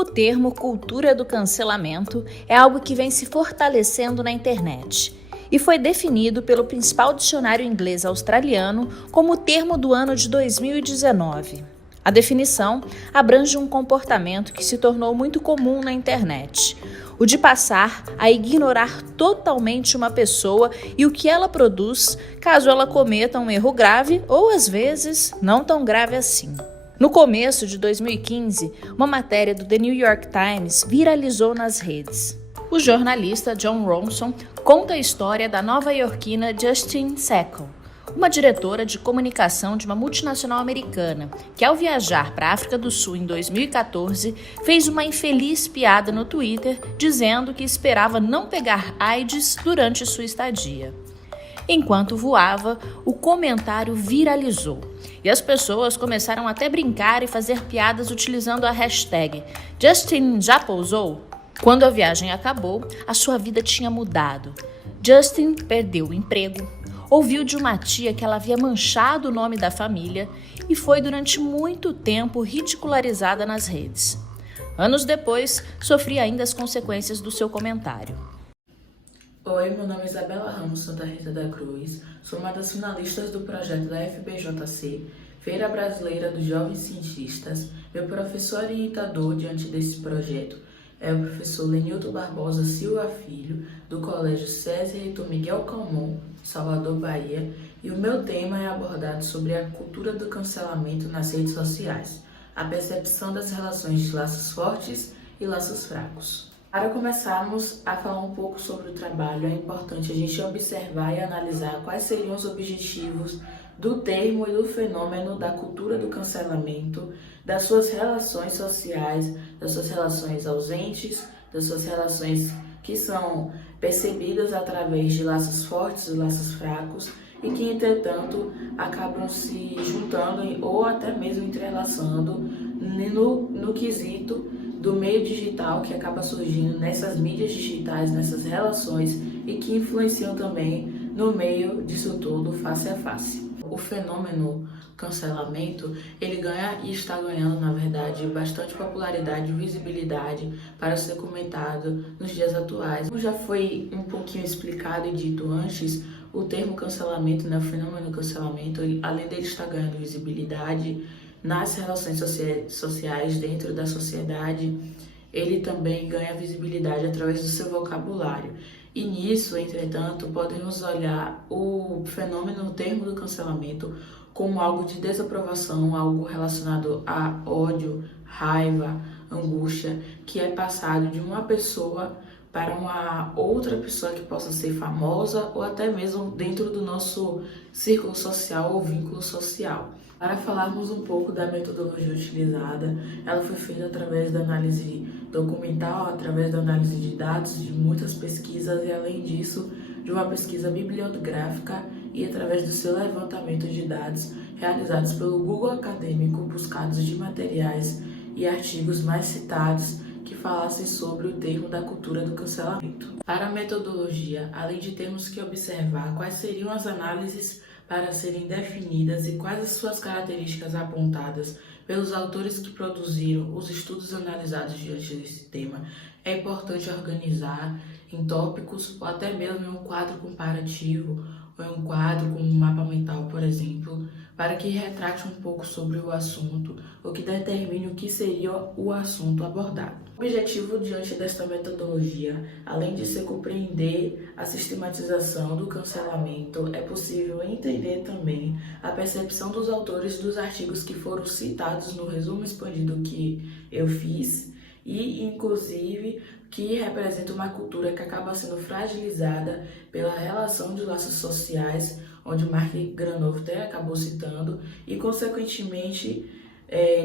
O termo cultura do cancelamento é algo que vem se fortalecendo na internet e foi definido pelo principal dicionário inglês australiano como o termo do ano de 2019. A definição abrange um comportamento que se tornou muito comum na internet, o de passar a ignorar totalmente uma pessoa e o que ela produz, caso ela cometa um erro grave ou, às vezes, não tão grave assim. No começo de 2015, uma matéria do The New York Times viralizou nas redes. O jornalista Jon Ronson conta a história da nova-iorquina Justine Sacco, uma diretora de comunicação de uma multinacional americana, que ao viajar para a África do Sul em 2014, fez uma infeliz piada no Twitter dizendo que esperava não pegar AIDS durante sua estadia. Enquanto voava, o comentário viralizou e as pessoas começaram até a brincar e fazer piadas utilizando a hashtag Justin já pousou? Quando a viagem acabou, a sua vida tinha mudado. Justin perdeu o emprego, ouviu de uma tia que ela havia manchado o nome da família e foi durante muito tempo ridicularizada nas redes. Anos depois, sofria ainda as consequências do seu comentário. Oi, meu nome é Isabela Ramos Santa Rita da Cruz, sou uma das finalistas do projeto da FBJC, Feira Brasileira dos Jovens Cientistas. Meu professor orientador diante desse projeto é o professor Lenilton Barbosa Silva Filho, do Colégio César Reitor Miguel Calmon, Salvador, Bahia, e o meu tema é abordado sobre a cultura do cancelamento nas redes sociais, a percepção das relações de laços fortes e laços fracos. Para começarmos a falar um pouco sobre o trabalho, é importante a gente observar e analisar quais seriam os objetivos do termo e do fenômeno da cultura do cancelamento, das suas relações sociais, das suas relações ausentes, das suas relações que são percebidas através de laços fortes e laços fracos e que, entretanto, acabam se juntando ou até mesmo entrelaçando no quesito do meio digital que acaba surgindo nessas mídias digitais, nessas relações e que influenciam também no meio disso tudo face a face. O fenômeno cancelamento, ele ganha e está ganhando, na verdade, bastante popularidade e visibilidade para ser comentado nos dias atuais. Como já foi um pouquinho explicado e dito antes, o termo cancelamento, né, o fenômeno cancelamento, além dele estar ganhando visibilidade nas relações sociais dentro da sociedade, ele também ganha visibilidade através do seu vocabulário. E nisso, entretanto, podemos olhar o fenômeno, o termo do cancelamento, como algo de desaprovação, algo relacionado a ódio, raiva, angústia, que é passado de uma pessoa para uma outra pessoa que possa ser famosa ou até mesmo dentro do nosso círculo social ou vínculo social. Para falarmos um pouco da metodologia utilizada, ela foi feita através da análise documental, através da análise de dados de muitas pesquisas e, além disso, de uma pesquisa bibliográfica e através do seu levantamento de dados realizados pelo Google Acadêmico, buscados de materiais e artigos mais citados que falassem sobre o termo da cultura do cancelamento. Para a metodologia, além de termos que observar quais seriam as análises para serem definidas e quais as suas características apontadas pelos autores que produziram os estudos analisados diante desse tema, é importante organizar em tópicos ou até mesmo em um quadro comparativo ou em um quadro com um mapa mental, por exemplo, para que retrate um pouco sobre o assunto ou que determine o que seria o assunto abordado. O objetivo diante desta metodologia, além de se compreender a sistematização do cancelamento, é possível entender também a percepção dos autores dos artigos que foram citados no resumo expandido que eu fiz e, inclusive, que representa uma cultura que acaba sendo fragilizada pela relação de laços sociais, onde Mark Granoff acabou citando, e, consequentemente,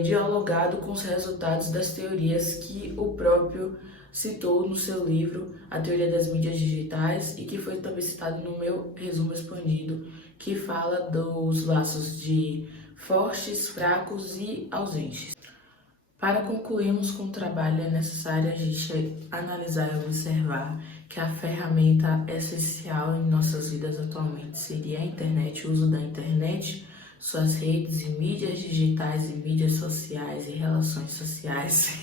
dialogado com os resultados das teorias que o próprio citou no seu livro A Teoria das Mídias Digitais e que foi também citado no meu resumo expandido, que fala dos laços de fortes, fracos e ausentes. Para concluirmos com o trabalho, é necessário a gente analisar e observar que a ferramenta essencial em nossas vidas atualmente seria a internet, o uso da internet, suas redes e mídias digitais e mídias sociais e relações sociais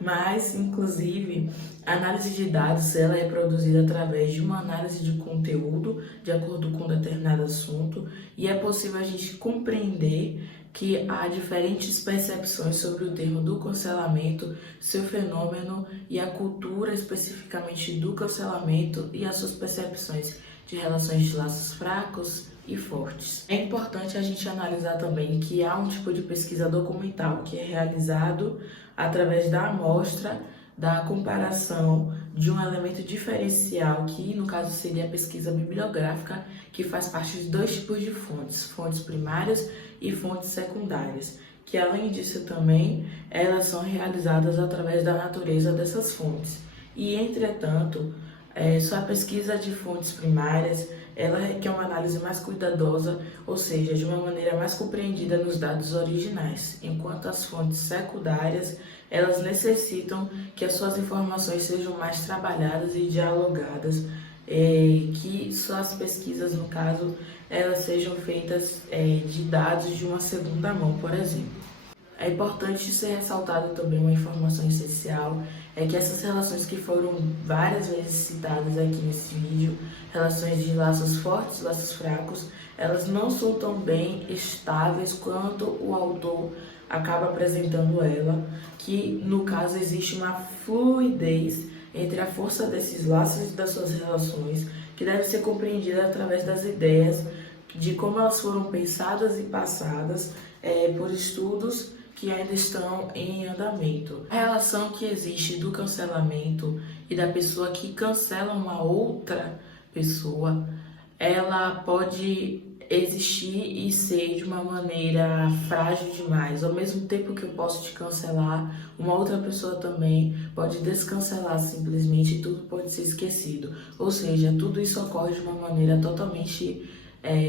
Mas, inclusive, a análise de dados ela é produzida através de uma análise de conteúdo de acordo com determinado assunto e é possível a gente compreender que há diferentes percepções sobre o termo do cancelamento, seu fenômeno e a cultura especificamente do cancelamento e as suas percepções de relações de laços fracos e fortes. É importante a gente analisar também que há um tipo de pesquisa documental que é realizado através da amostra, da comparação de um elemento diferencial, que no caso seria a pesquisa bibliográfica, que faz parte de dois tipos de fontes, fontes primárias e fontes secundárias, que além disso também elas são realizadas através da natureza dessas fontes. E entretanto, só a pesquisa de fontes primárias ela requer uma análise mais cuidadosa, ou seja, de uma maneira mais compreendida nos dados originais, enquanto as fontes secundárias elas necessitam que as suas informações sejam mais trabalhadas e dialogadas, que suas pesquisas, no caso, elas sejam feitas de dados de uma segunda mão, por exemplo. É importante ser ressaltado também uma informação essencial, é que essas relações que foram várias vezes citadas aqui nesse vídeo, relações de laços fortes, laços fracos, elas não são tão bem estáveis quanto o autor acaba apresentando ela, que no caso existe uma fluidez entre a força desses laços e das suas relações, que deve ser compreendida através das ideias de como elas foram pensadas e passadas por estudos que ainda estão em andamento. A relação que existe do cancelamento e da pessoa que cancela uma outra pessoa, ela pode existir e ser de uma maneira frágil demais. Ao mesmo tempo que eu posso te cancelar, uma outra pessoa também pode descancelar simplesmente e tudo pode ser esquecido. Ou seja, tudo isso ocorre de uma maneira totalmente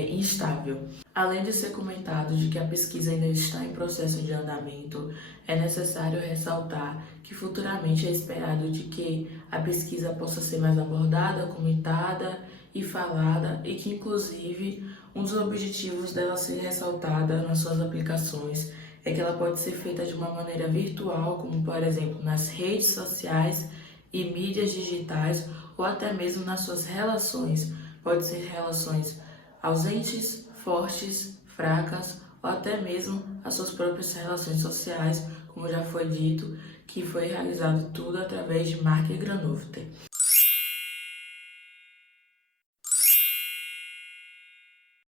instável. Além de ser comentado de que a pesquisa ainda está em processo de andamento, é necessário ressaltar que futuramente é esperado de que a pesquisa possa ser mais abordada, comentada e falada, e que inclusive um dos objetivos dela ser ressaltada nas suas aplicações é que ela pode ser feita de uma maneira virtual, como por exemplo nas redes sociais e mídias digitais, ou até mesmo nas suas relações. Pode ser relações ausentes, fortes, fracas, ou até mesmo as suas próprias relações sociais, como já foi dito, que foi realizado tudo através de Mark Granovetter.